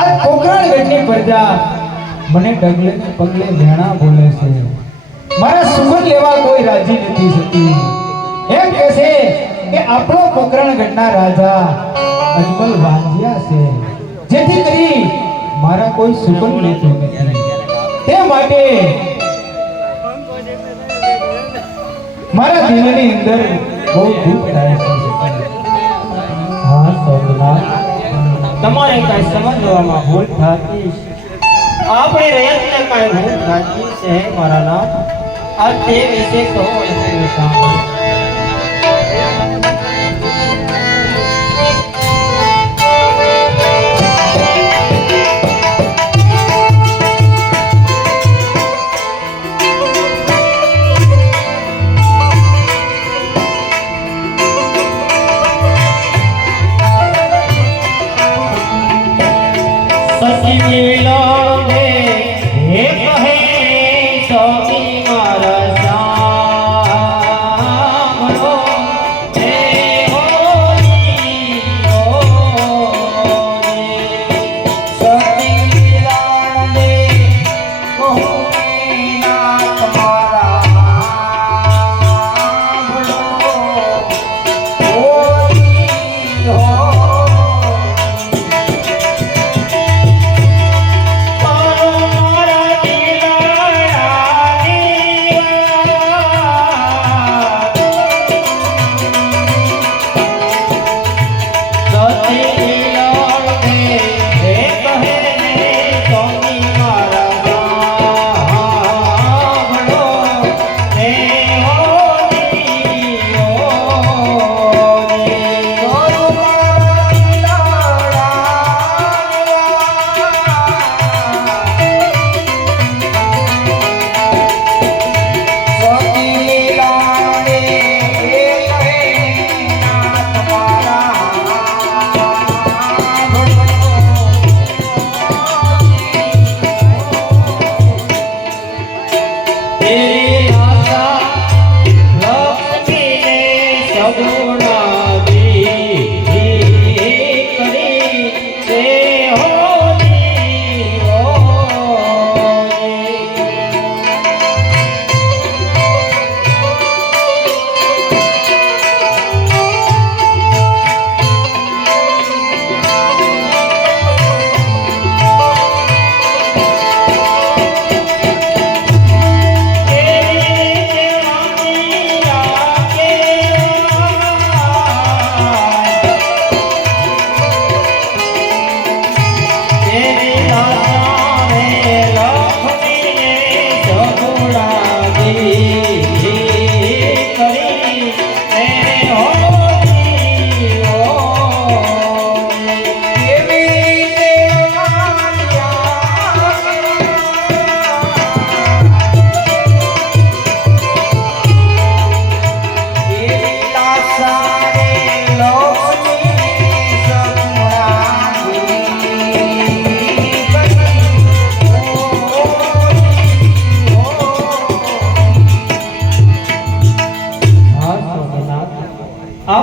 આ કોકરાણ ગઢની પ્રજા મને ડગલે ને પગલે ભેણા બોલે છે, મારા સુગંધ લેવા કોઈ રાજી નથી થતી. એમ કહે છે કે આપણો કોકરાણ ગઢના રાજા અજમલ વાંજિયા છે, જેથી કરી મારા કોઈ સુગંધ લેતો નથી. તે માટે મારા દિલની અંદર બહુ દુઃખ થાય છે. હા સોમનાથ, તમારે કઈ સમજવામાં ભૂલ થતી, આપણે રયતને કઈ ભૂલ થતી છે મારા નાથ. આ તે વિશે કહો એટલે સાંભળો.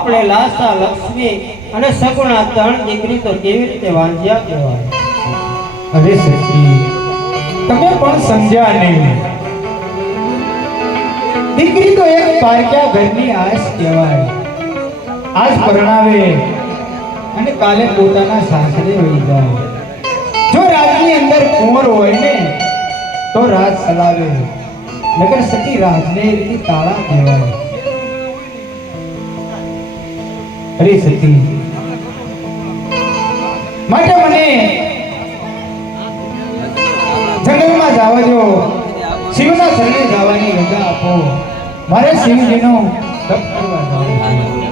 આપણે લાસા લક્ષ્મી અને સગુણા ત્રણ દીકરી તો કેવી રીતે વાંજ્યા કહેવાય. અરે સખી તમે પણ સમજ્યા નહીં. દીકરી તો એક પારક્યા ઘરની આશ કહેવાય. આજ પરણાવે અને કાલે પોતાના સાસરે વહી જાય. જો રાજની અંદર કુંવર હોય ને તો રાજ ચલાવે, નગર સતી રાજને રીતિ તાળા કહેવાય. અરે સતી માટે મને જંગલમાં જવા દો, શિવના શરણે જવાની રજા આપો. મારે શિવજીનો તપ કરવા જવું છે.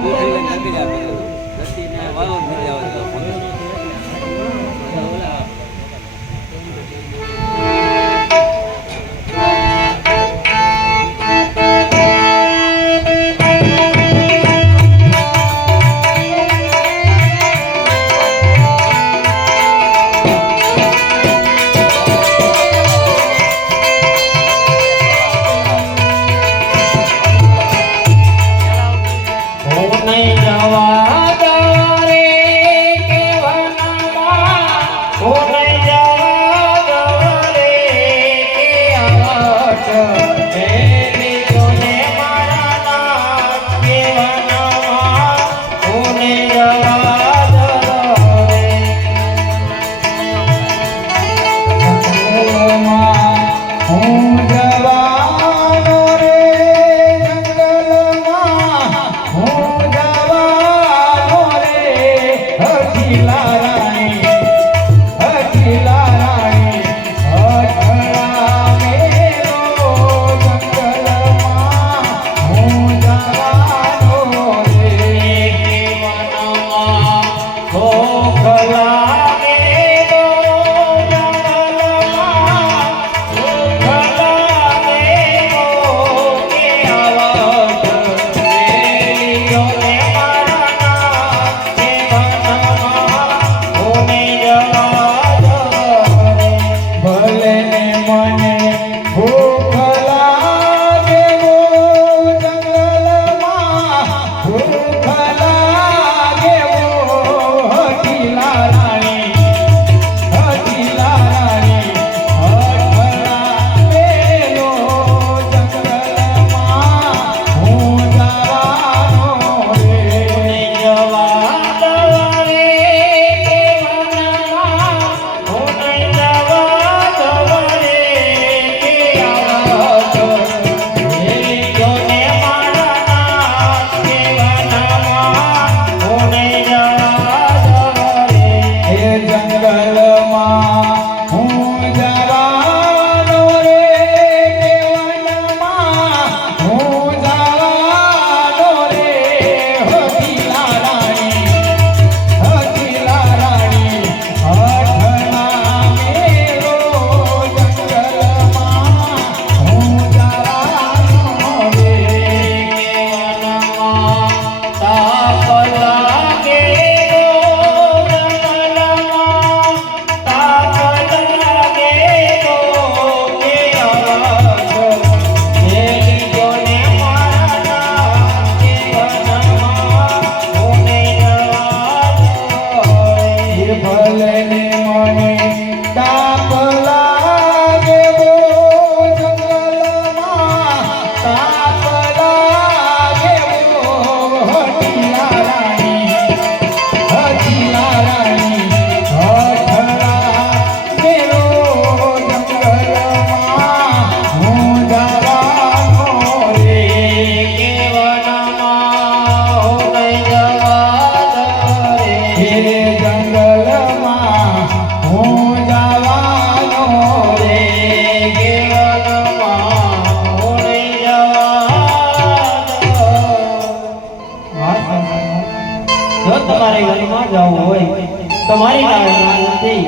તમારી નામ નથી,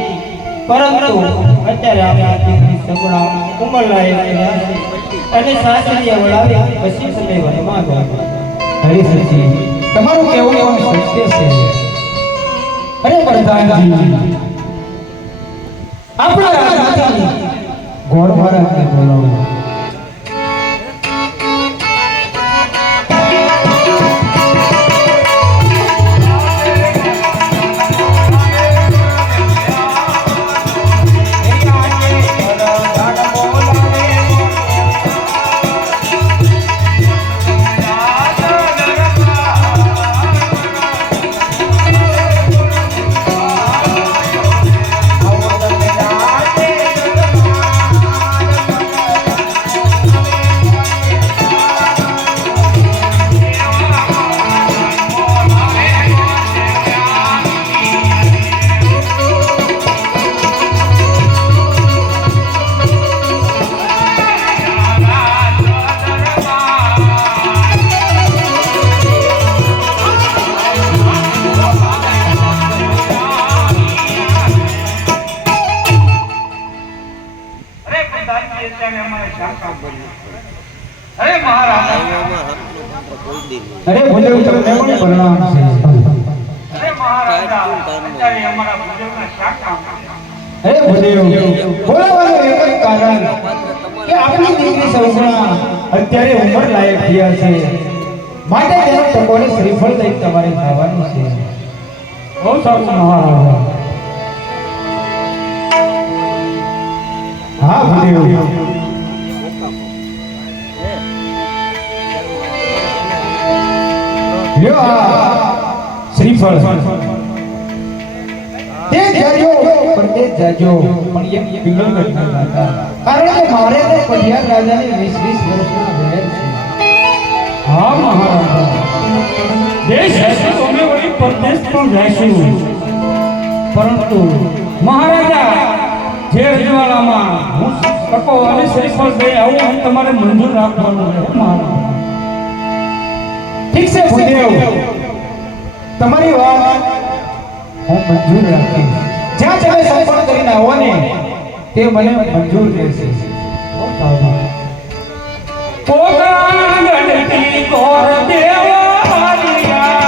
પરંતુ અત્યારે આપણે દીકરી સગુણા ઉંમરલાયક થયા છે અને સાસરીએ વળાવી પછી તમે વનમાં ગયા. હરી સચી તમારું કેવું એવું સત્ય છે. અરે પ્રધાનજી આપણા રાજમાંથી ગોળ મહારાજને બોલાવો. અરે મહારાજ અરે ભૂદેવ તમને પણ પ્રણામ છે. અરે મહારાજા અત્યારે અમારા ભુજોના શા કામ છે? અરે ભૂદેવ બોલાવાનું એક જ કારણ કે આપણી દીકરી સૌગુણા અત્યારે ઉંમર લાયક થયા છે, માટે તેનો ટકોરે શ્રીફળ લઈ તમારે ખાવાનું છે. બહુ સારું મહારાજા. હા ભૂદેવ, લ્યો આ શ્રીફળ. તે જાજો પણ તે જાજો પણ એક પીળો ઘટના હતા, કારણ કે મારે તો પઢિયાર રાજાને 20 વર્ષના વહેર છે. હા મહારાજા, દેશ હશે તો અમે વળી પરદેશ પણ જઈશું, પરંતુ મહારાજા જે રજવાડામાં હું ટકો અને શ્રીફળ દઈ આવું એમ તમારે મંજૂર રાખવાનું છે મહારાજા. ઠીક છે ભૂદેવ, તમારી વાત હું મંજૂર રાખીશ. જ્યાં તમે સંપર્ક કરીને આવો ને તે મને મંજૂર રહેશે. પોતાના ગઢથી કોર દેવા હારિયા, હારિયા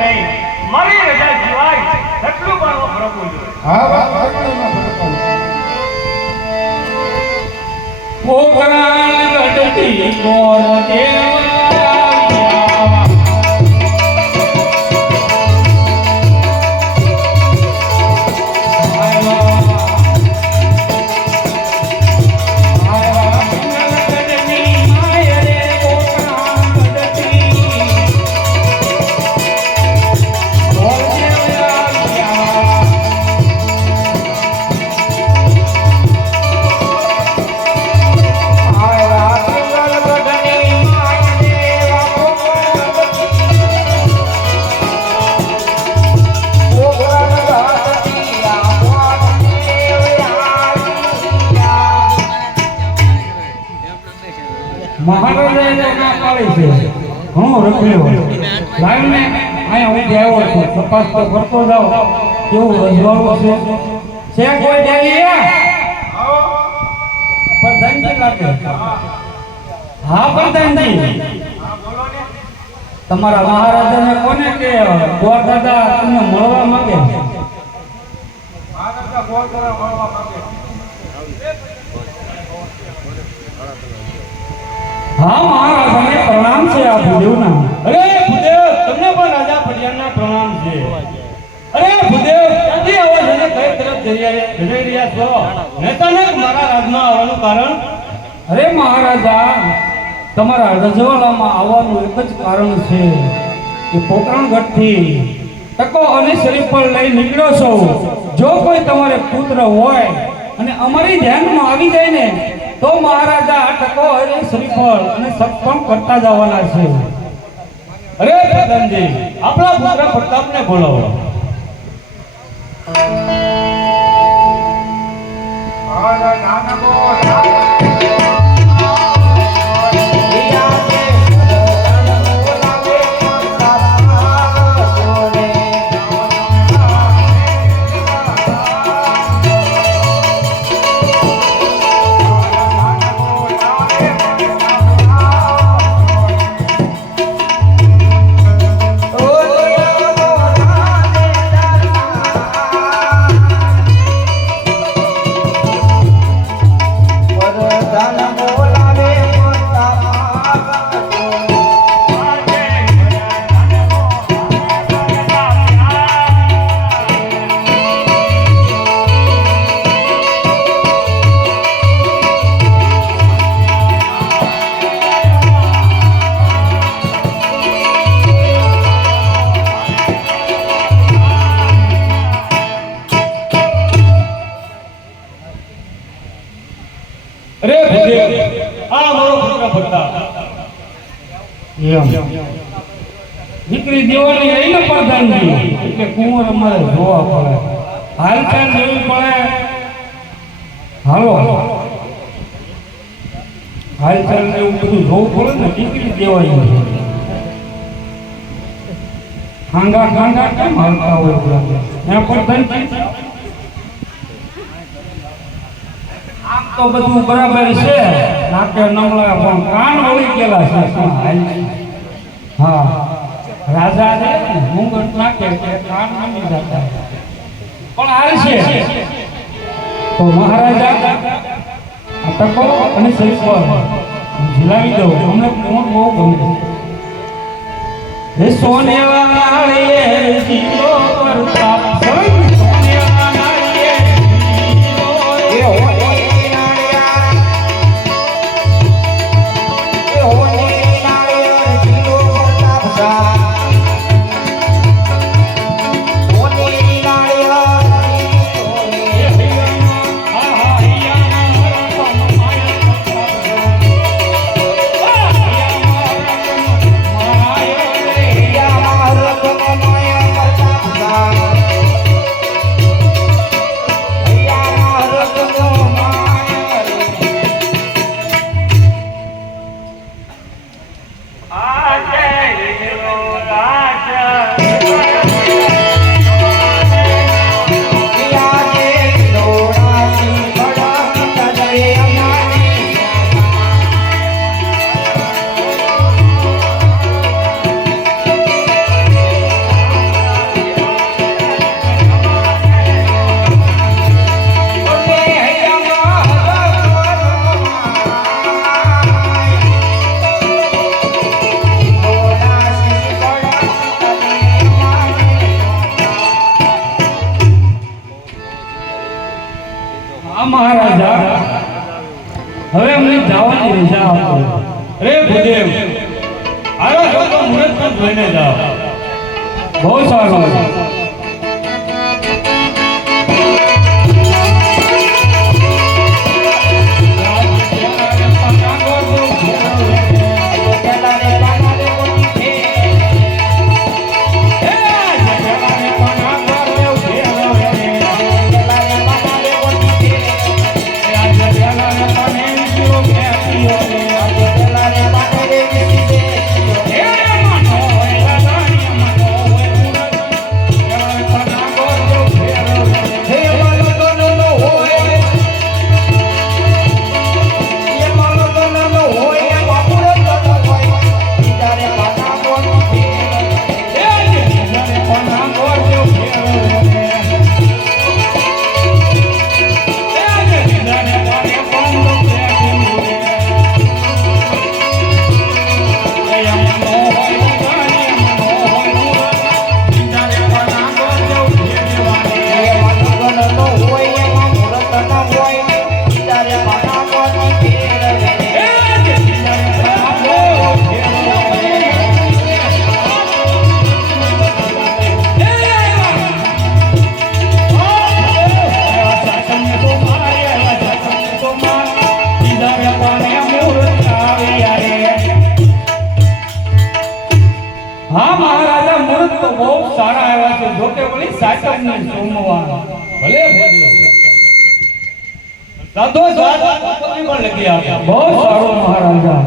નહીં, મારી રજા સિવાય એટલું મારો પ્રભુ જોઈએ. હા વાત ભગવાનનો ભગવાન. પોકરાણ ગઢતી ગોર દેવાયા. મહારાજાએ ના પાડી છે. હું રખડ્યો લાવીને અહીંયા હું આવ્યો છું. તપાસ તો કરતો જાઉં કેવું રજવાડું છે કોઈ દેવી પ્રધાનજી લાગે. હા પ્રધાનજી, તમારા મહારાજાને કોને કે ગોર દાદા તમને મળવા માંગે? મહારાજા ગોળ કરવા મળવા માંગે. હા મહારાજાને પ્રણામ છે આ ભૂદેવના. અરે ભૂદેવ, તમને પણ રાજા ફળિયાના પ્રણામ છે. અરે ભૂદેવ, ક્યાંથી આવો છો? કઈ તરફ જઈ રહ્યા છો? નેતાને મારા રાજમાં આવવાનું કારણ? અરે મહારાજા, તમારા રજવાડામાં આવવાનું એક જ કારણ છે કે પોકરણગઢથી ટકો અને શ્રીફળ લઈ નીકળ્યો છો. જો કોઈ તમારે પુત્ર હોય અને અમારી ધ્યાનમાં આવી જાય ને તો મહારાજા આ ટકો અને શ્રીફળ અને સત્સંગ કરતા જવાના છે. અરે પ્રધાનજી, આપણા પુત્ર પ્રતાપને બોલાવો. અરે ભૂદેવ, આ મારો પુત્ર પ્રતાપ. દીકરી દેવાની આવીને પ્રધાનજી એટલે કુંવર અમારે જોવા પડે, હાલચાલ જોવી પડે. હાલો હાલચાલ ને એવું બધું જોવું પડે ને. દીકરી દેવાની ખાંગા ખાંગા કેમ હાલતા હોય ત્યાં પ્રધાનજી? તો બધું બરાબર છે, નાકે નમળા પણ કાન વળી ગયેલા છે. હા, રાજા ને મુંગટ નાખે કે કાન નમી જતા પણ હાલ છે. તો મહારાજા આ ટકો અને શ્રીફળ ઝીલાવી દો. અમને કોણ બહુ ગમે. હે સોનેવાળીએ જીલો પ્રતાપ સંગ સોનેવાળીએ જીલો મહારાજા હવે અમને જવાની રજા આપો. અરે ભૂદેવ આવા છો તો મુહૂર્ત પણ જોઈને જાઓ. બહુ સારું. હા મહારાજા મુહૂર્ત તો બહુ સારા આવ્યા છે. જો કે બોલી સાચમની સોમવાર ભલે સાધો સાધો પણ લગી આવ્યા. બહુ સારો મહારાજા.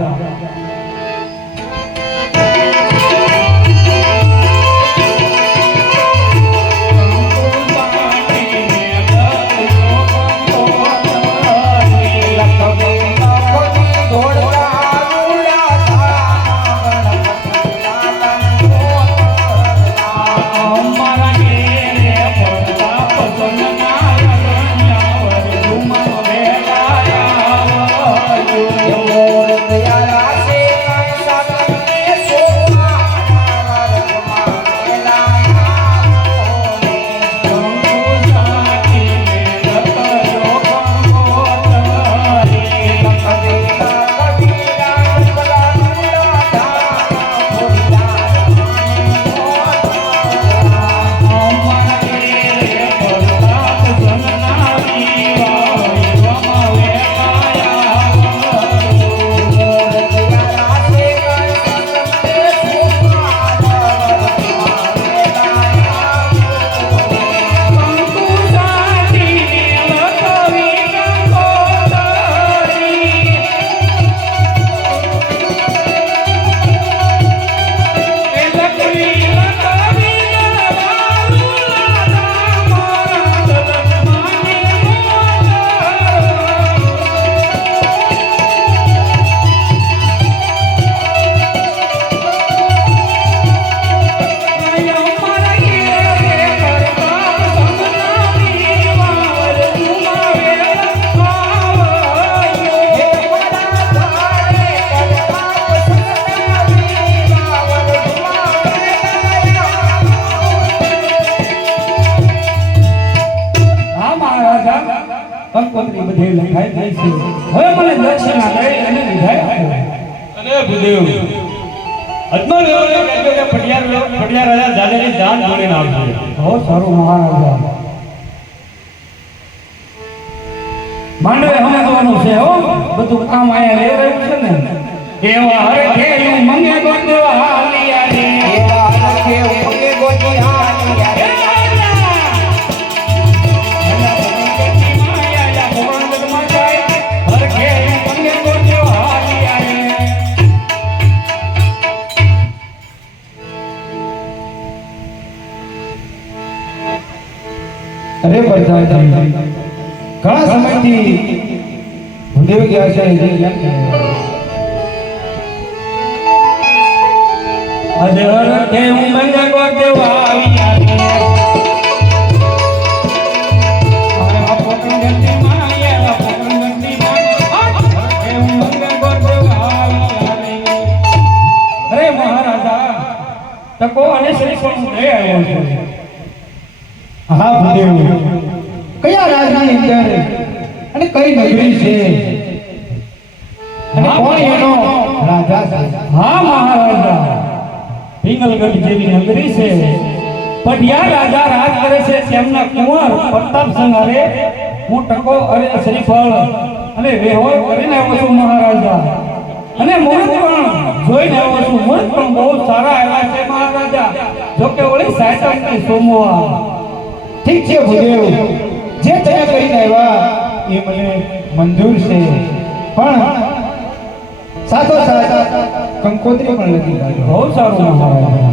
કંકોત્રી બધે લખાઈ ગઈ છે. હવે મને દક્ષિણા દઈ અને વિદાય આપો. અને ભૂદેવ અજમલ વેવાને કહેજો કે પટિયાર રાજા જાડેની જાન જોડીને આવજો. બહુ સારું મહારાજા. માંડવે સમજવાનું છે હો. બધું કામ આયા લઈ રહ્યું છે ને. એવા હરખે હું મંગે ગોતવા હાલિયા રે. એવા હરખે હું મંગે ગોતવા હાલિયા રે. અરે પ્રધાનજી ઘણા સમયથી ભૂદેવ ગયા છે. આજે હરખે હું મંગે ગોતવા હાલિયા રે. અરે મહારાજા તકો અને શ્રી પણ લઈ આવ્યો છું. હા ભૂદેવ કયા રાજની અંદર અને કઈ નગરી છે અને કોણ એનો રાજા છે? હા મહારાજા, પિંગલગઢ જેવી નગરી છે, પઢિયા રાજા રાજ કરે છે. તેમના કુંવર પ્રતાપ સંહારે હું ટકો અરે શ્રીફળ અને વેહોર કરીને આવ્યો છું મહારાજા. અને મુહૂર્ત પણ જોઈને આવ્યો છું. મુહૂર્ત પણ બહુ સારા આવ્યા છે મહારાજા. જો કે ઓલી સાયટમની સોમવાર. ઠીક છે ભૂદેવ, જે તમે કરીને આવ્યા એ મને મંજૂર છે, પણ સાથોસાથ કંકોત્રી પણ લખી કાઢો. બહુ સારું મહારાજા.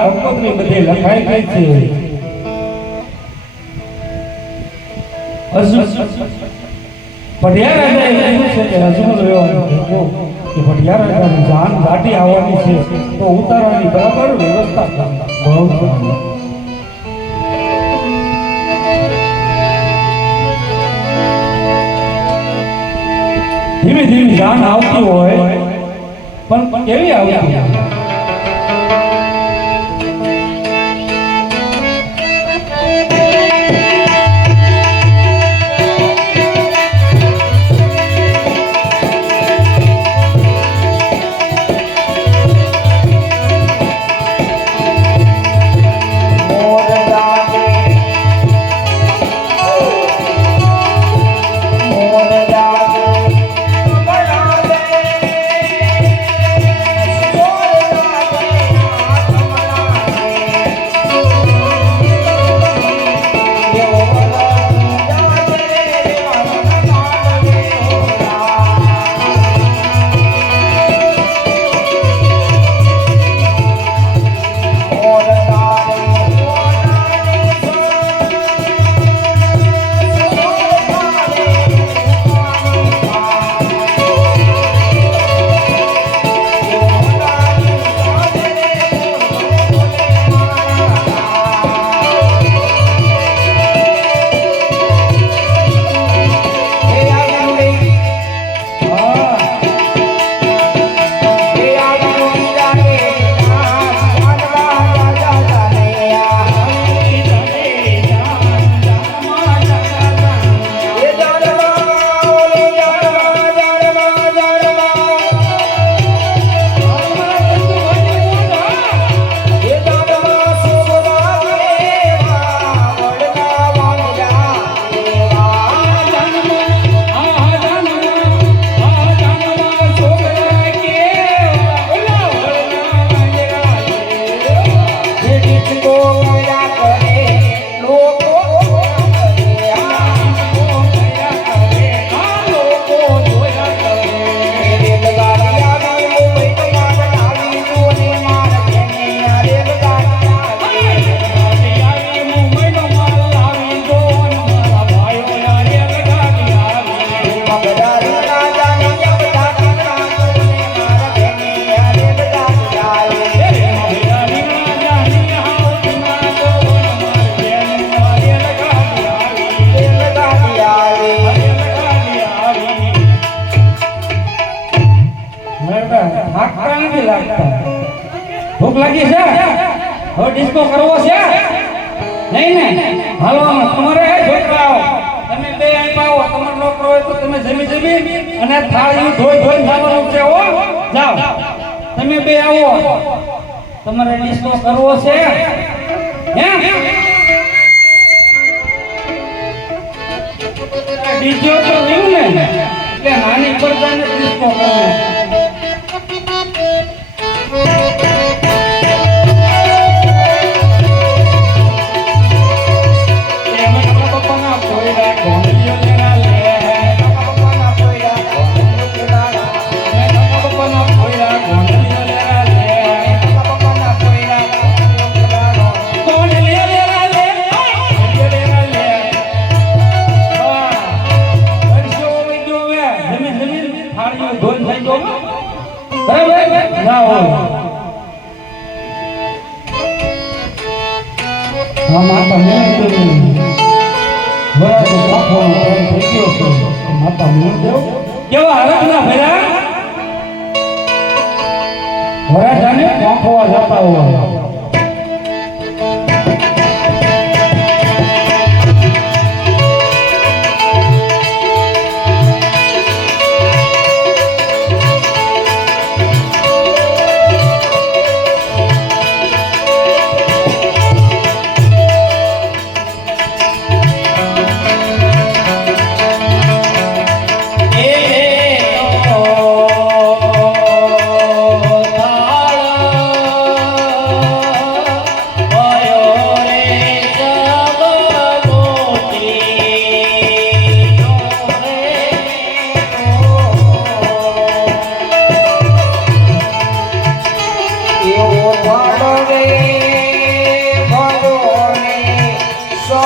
કંકોત્રી બધી લખાઈ ગઈ છે. પઢિયા રાજાએ કીધું છે કે રસમુલ રહેવાનું કીધું કે પઢિયા રાજાની જાન ગાડી આવવાની છે તો ઉતારવાની બરાબર વ્યવસ્થા કરતા. બહુ સારું. ધીમે ધીમે જાન આવતી હોય પણ કેવી આવતી? ભૂખ લાગી છે? હવે ડિસ્કો કરવો છે નહીં ને? હાલવાનું તમારે છોકરાઓ તમે બે અહીં પાવો. તમારો નોકરો હોય તો તમે જમી અને થાળી ધોઈ ખાવાનું છે. હો જાઓ તમે બે આવો. તમારે ડિસ્કો કરવો છે ડીજો તો રહ્યું ને એટલે નાની પડદાને ડિસ્કો કરવો. કેવા હરખના ભર્યા વરાજાને પહોંચવા જતા હોય. Só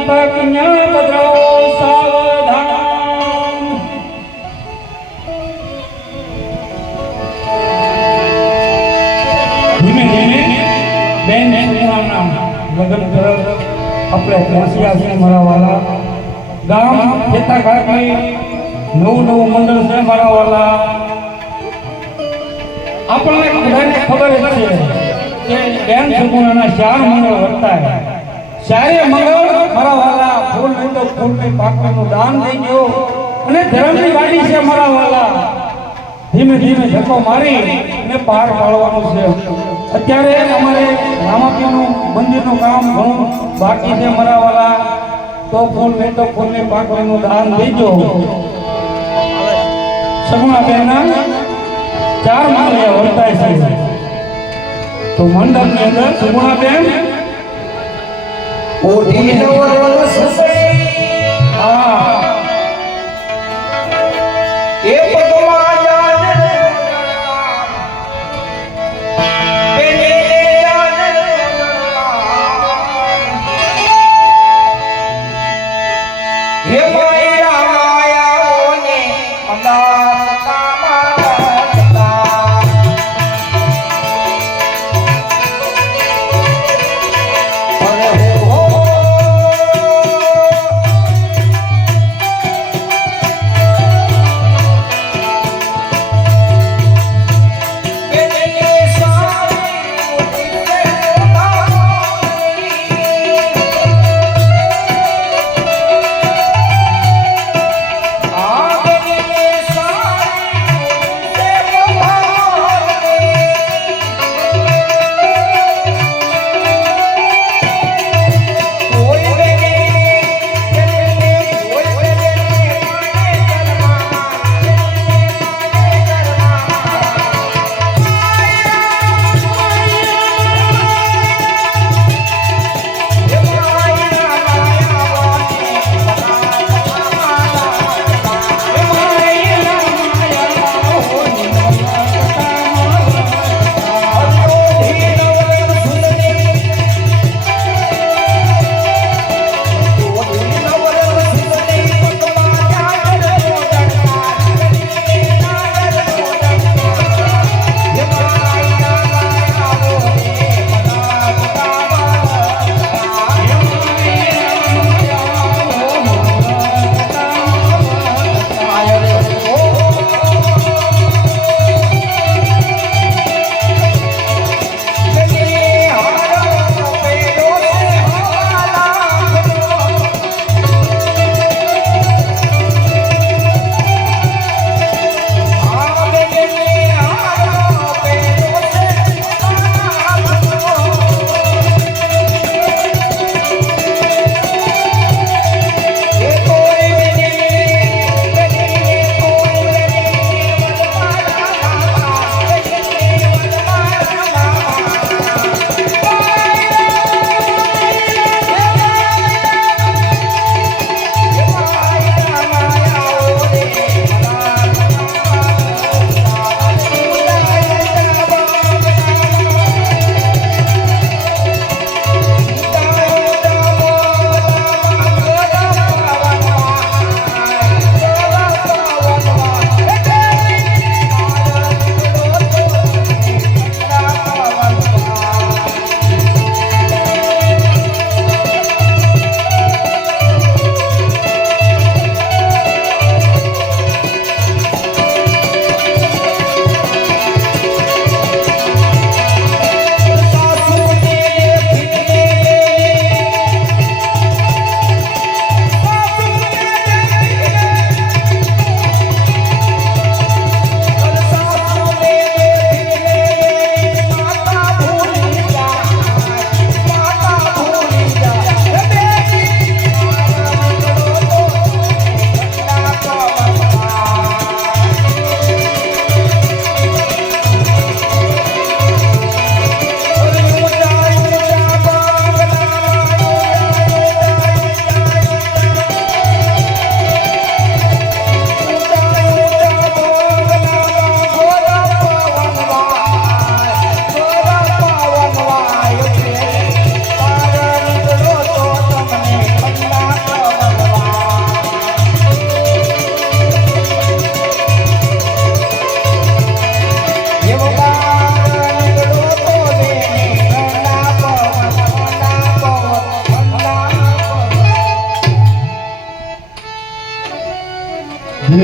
માતા કન્યા બદરાઓ સાવધાન. ધીમે ધીમે બેન સુગુણાના લગ્ન તરફ આપણે પહોંચ્યા છીએ મારા વાલા. ગામ ખેતા ઘાટની નવું મંડળ છે મારા વાલા. આપણને બધાને ખબર જ છે કે બેન સુગુણાના 4 મંગળ વર્તાય. 4 મંગળ મારા વાલા ફૂલ નહીં તો ફૂલની પાકડીનું દાન દઈ ગયો અને ધર્મની વાડી છે મારા વાલા. ધીમે ધીમે ધક્કો મારી અને પાર પાડવાનું છે. અત્યારે અમારે રામાપીનું મંદિરનું કામ ઘણું બાકી છે મારા વાલા. તો ફૂલ નહીં તો ફૂલની પાકડીનું દાન દેજો. સગુણાબેનના 4 મંગળ વર્તાય છે. તો મંડપની અંદર સગુણાબેન ઓઢી નવરો સુસડી હા એ પગમાં યાદ પેને યાદ હે માયા માયાઓને મંદાતા મારતા અરે હો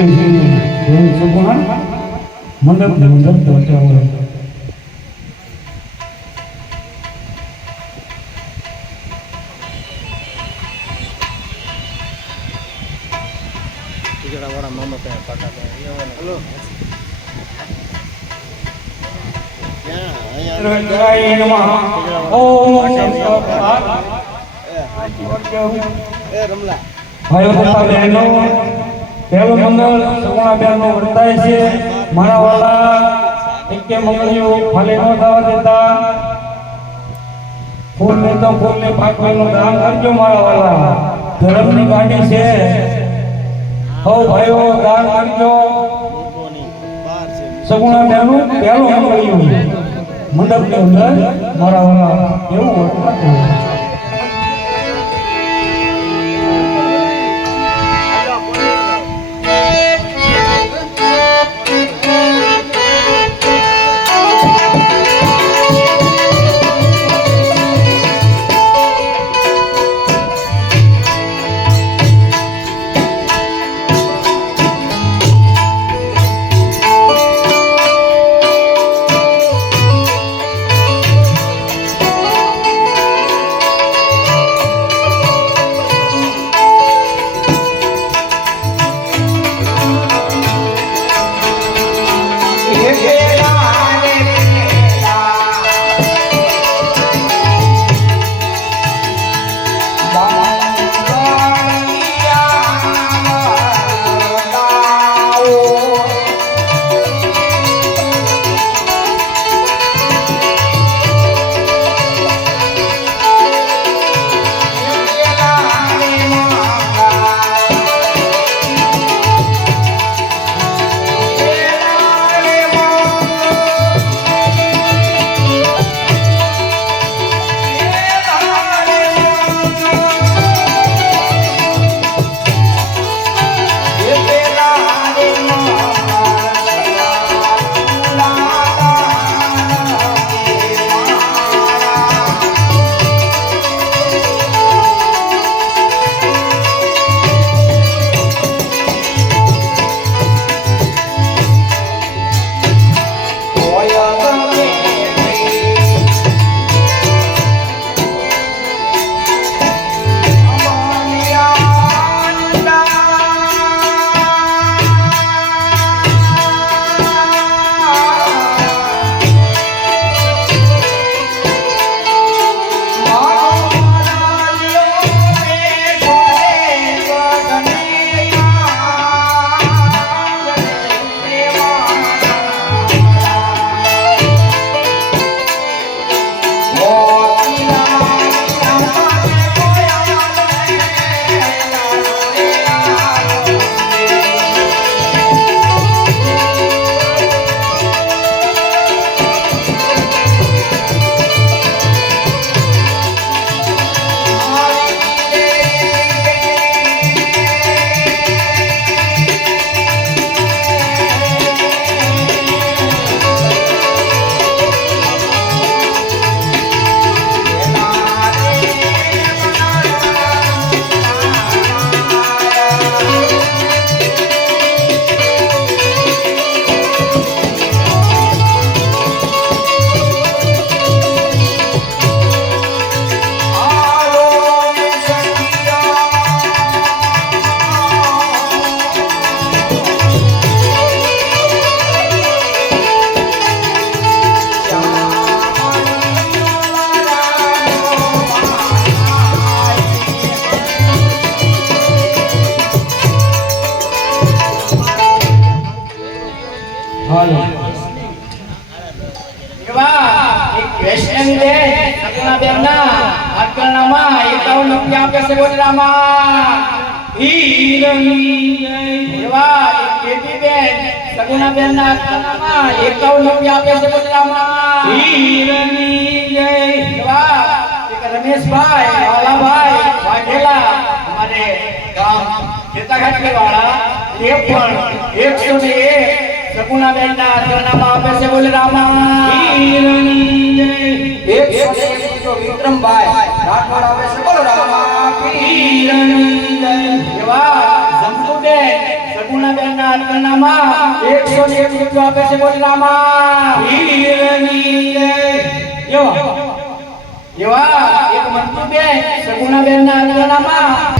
દેવી સગુણા મંડપની અંદર પહોંચ્યા હોય. રુદ્રાય નમઃ. ઓમ શંકર ભાઈઓ તથા બહેનો, પહેલું મંગળ સગુણાબેનનું વર્તાય છે. મારા વાલા એકે મંગળીઓ ફલે નો થવા દેતા. ફૂલ ને તો ફૂલ ને પાકવેલનું દાન કરજો મારા વાલા. ધર્મની ગાડી છે. હો ભાઈઓ દાન કરજો. સગુણાબેનનું પહેલું મંગળીઓ મંડપની અંદર મારા વાલા એવું વર્તાતું. સગુણાબેનના આત્મનામાં 101 રૂપિયા આપે છે બોલનામાં એવા એક મંતુબેન સગુણાબેનના આત્મનામાં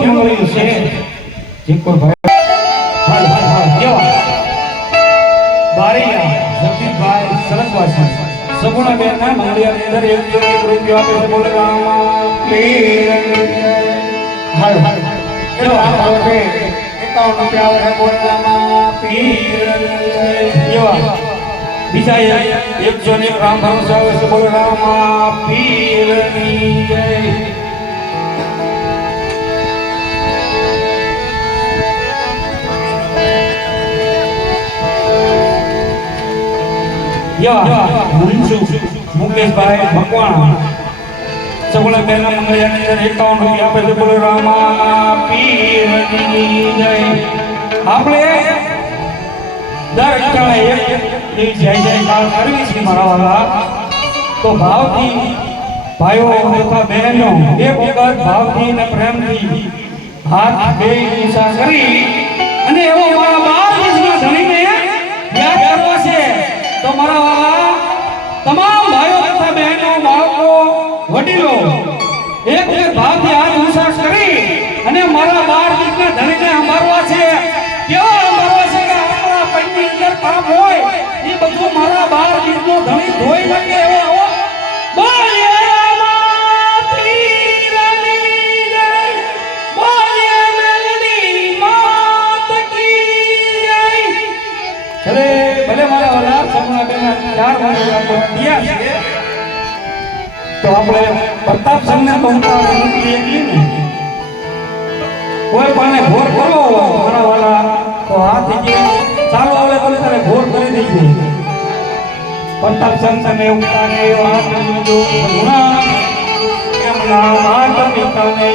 જેનો મંગળ્યું છે જે કોઈ ભાઈ હાલ હાલ હાલ કેવા બારીયા જગદીશભાઈ સરસ્વાસી સગુણા બેન ના મંગળિયાની અંદર એક રૂપિયો આપે છે બોલે રામા પીર હાલ હાલ કેવા આપે 51 રૂપિયા આવે છે બોલે રામા પીર કેવા બીજા એકસો ને એક રામ ભરોસે આવે છે બોલે રામા પીરની જય યા મનસુ મુકેશભાઈ મકવાણા સગુણા બેન મંગળિયાની અંદર 51 રૂપિયા આપે છે બોલે રામા પીરની જય આપણે દર અઠવાડિયે એક જય જયકાર કરવી છે મારા વાલા તો ભાવથી ભાઈઓ તથા બહેનો એક વખત ભાવથી અને પ્રેમથી હાથ બે ઊંચા કરી અને એવો મારા 12 દિવસના ધણીને યાદ કરવો છે તો મારા વાલા તમામ ભાઈઓ તથા બહેનો બાળકો વડીલો એક વખત ભાવથી હાથ ઊંચા કરી અને મારા 12 દિવસના ધણીને સંભાળવા છે કેવા સંભાળવા છે કે આપણા પૈની અંદર કામ હોય એ બધું મારા 12 દિવસનો ધણી ધોઈ શકે એવો બોલીએ રામા પીરની જય બોલીએ મેલડી માત કી જય અરે ભલે મારા વાલા સપના બેના 4 વર્ષ આપણે દિયા છે તો આપણે પ્રતાપ સંઘને તો મોકલીએ ને કોઈ પણ ઘોર કરવો મારા વાલા તો હાથ જે ચાલો આવે તો તારે ઘોર કરી દઈએ પ્રતાપ સંતને ઉતારે હાથ જો ગુણા એમના માત પિતાને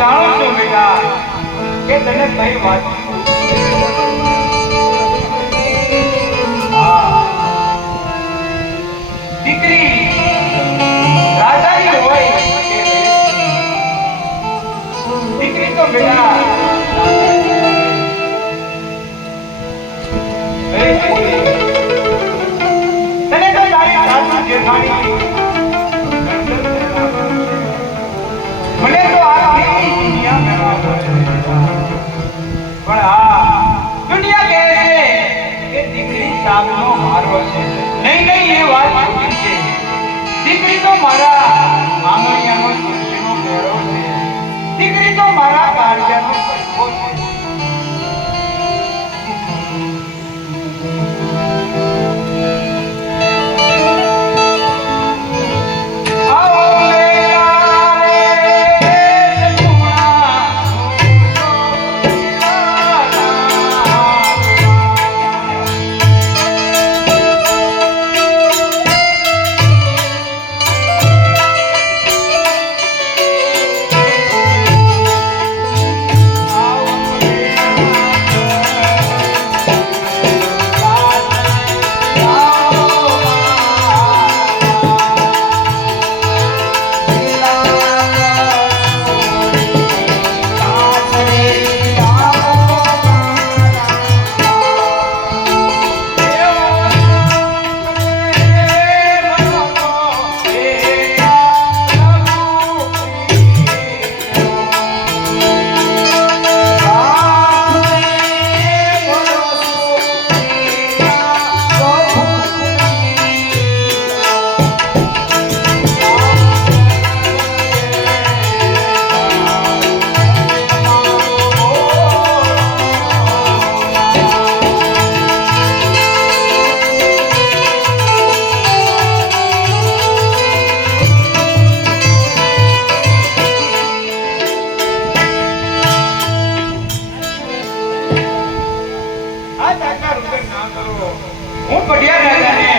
જાણું છું બેટા કે તને કઈ વાત દીકરી રાજાની હોય કે દીકરી તો બેટા તને તો તારી સાસુ જેઠાણી મને તો આખી દુનિયા કરવા પડે પણ હા દુનિયા કહે છે કે દીકરી સામનો મારો છે નહીં નહીં એ વાત ખોટી છે દીકરી તો મારા આંગણિયાનો તુલસીનો ઘોડો છે દીકરી તો મારા કાર્યનો પડખો છે હું પઢિયા રાજાને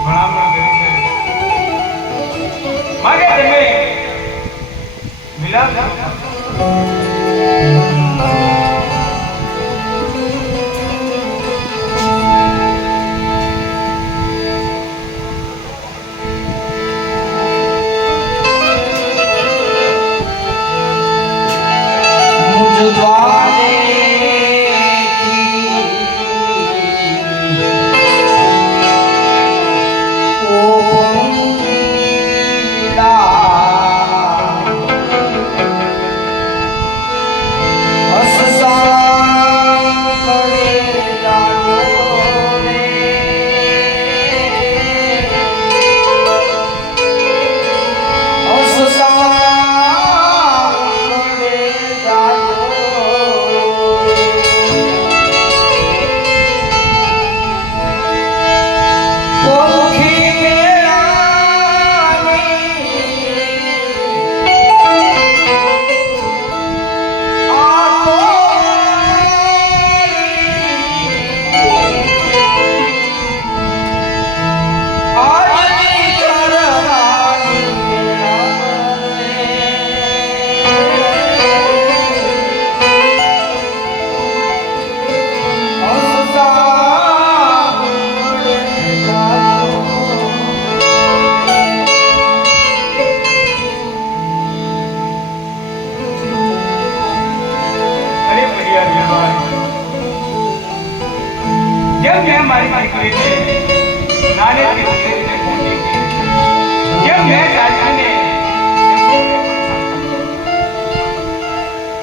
ભણામણ કરી છે માગે તમે મિલાપ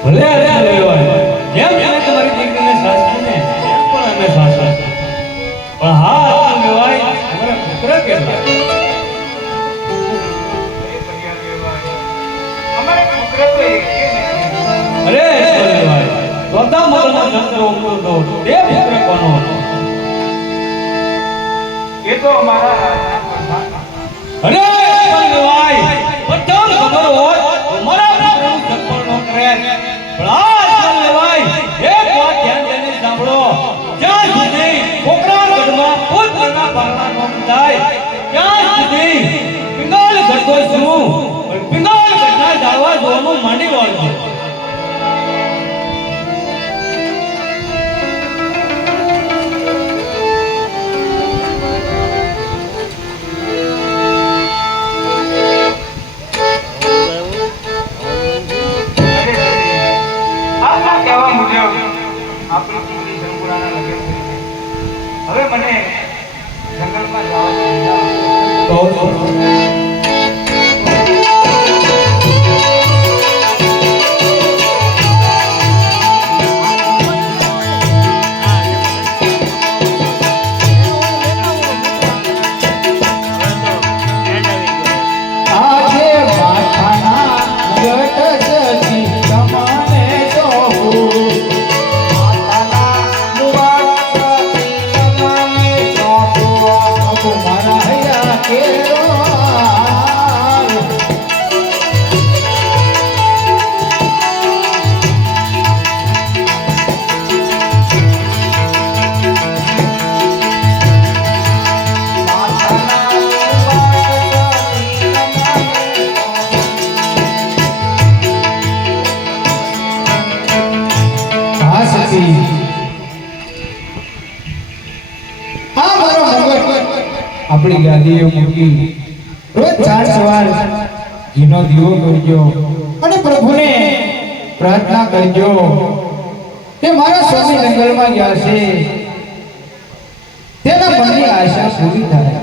ભલે આજે લેવાય જેમ તમે તમારી દીકરીને સાસરીને એમ પણ અમે સાસરા પણ હા લેવાય અમારા પુત્ર કેટલા અમારે પુત્ર તો એક છે અરે લેવાય બધા મગનો જંત્ર ઉમરો દો તે પુત્ર કોનો હતો એ તો અમારા રાજા પ્રધાન અરે લેવાય બધાને ખબર હોય અમારા પુત્રનું સફળ ન કરે પણ લેવાય એક વાત ધ્યાન દઈને સાંભળો જ્યાં સુધી કોકરા ગઢમાં પુત્રના પારણા ન થાય ત્યાં સુધી પિંગાલ ગઢો શું પણ પિંગાલ ગઢના જાળવા જોવાનું માંડી શાંતિ. આ મારો મુગટ આપણી ગાદીએ મૂકી રોજ ચાર સવાર ઘીનો દીવો કરજો અને પ્રભુને પ્રાર્થના કરજો કે મારા સ્વામી જંગલમાં ગયા છે તેના મનની આશા પૂરી થાય.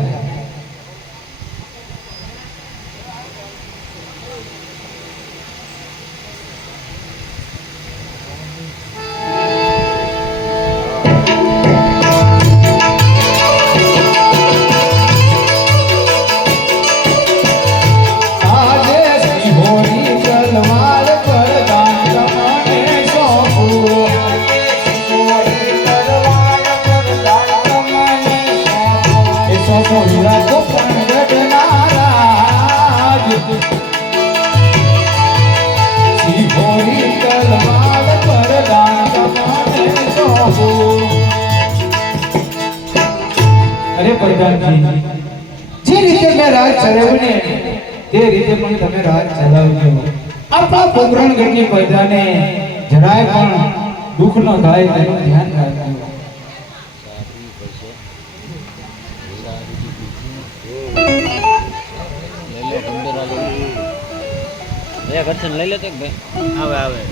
અરે પ્રધાનજી, જે રીતે મેં રાજ ચલાવ્યું ને તે રીતે પણ તમે રાજ ચલાવજો. આપણા પોકરણગઢની પ્રજાને જરાય પણ દુઃખ ન થાય તેનું ધ્યાન રાખજો. લઈ લે તો ભાઈ આવે આવે.